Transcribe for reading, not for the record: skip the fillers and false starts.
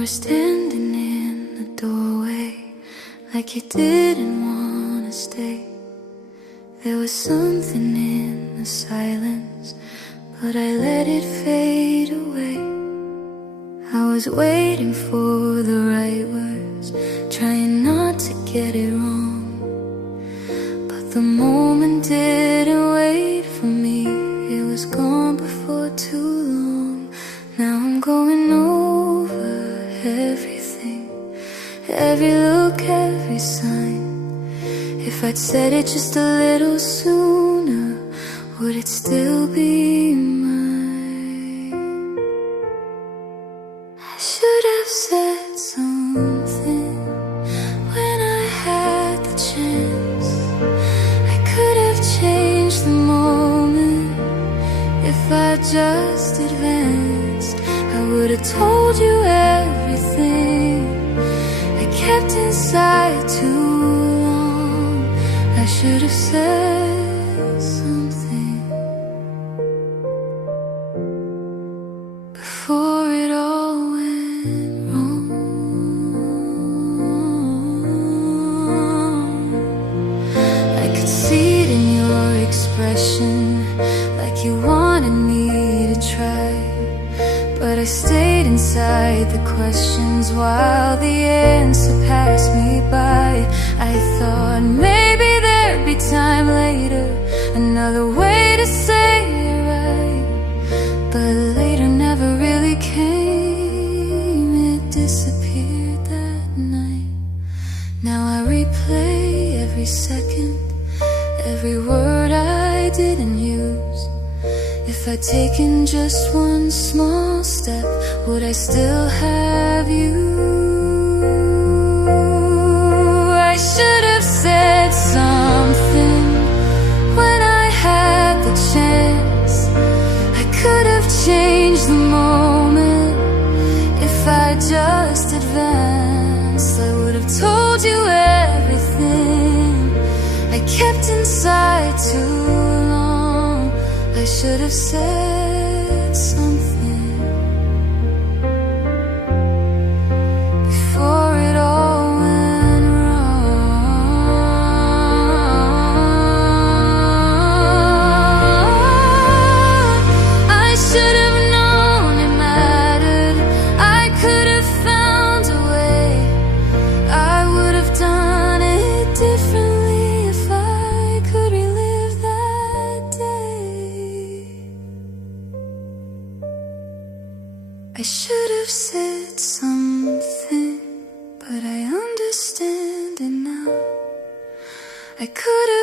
were standing in the doorway, like you didn't wanna stay. There was something in the silence, but I let it fade away. I was waiting for the right words, trying not to get it wrong. But the moment didn't wait for me, it was gone before too long. Now I'm going over everything, every look, every sign. If I'd said it just a little sooner, would it still be mine? I should have said something when I had the chance. I could have changed the moment if I just advanced. I would have told you everything I kept inside too long. I should have said something before it all went wrong. I could see it in your expression, like you wanted me to try. But I stayed inside the questions while the answer passed me by. I thought maybe there'd be time later, another way to say it right. But later never really came, it disappeared that night. Now I replay every second, every word I didn't use. If I'd taken just one small step, would I still have you? I should have said something when I had the chance. I could have changed the moment if I just advanced. I would have told you everything I kept inside too long. I should have said something before it all went wrong. I should have known it mattered. I could have found a way. I would have done it differently if I could relive that day. I should have said something, but I understand it now. I could have